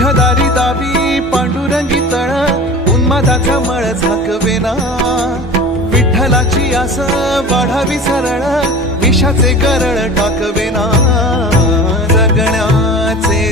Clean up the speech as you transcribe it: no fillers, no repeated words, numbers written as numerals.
तुझ्या दारी दावी पांडुरंगी तळ उन्मादाचा मळ झाकवेना विठ्ठलाची आस वाढावी सरळ विषाचे गरळ टाकवेना जगण्याचे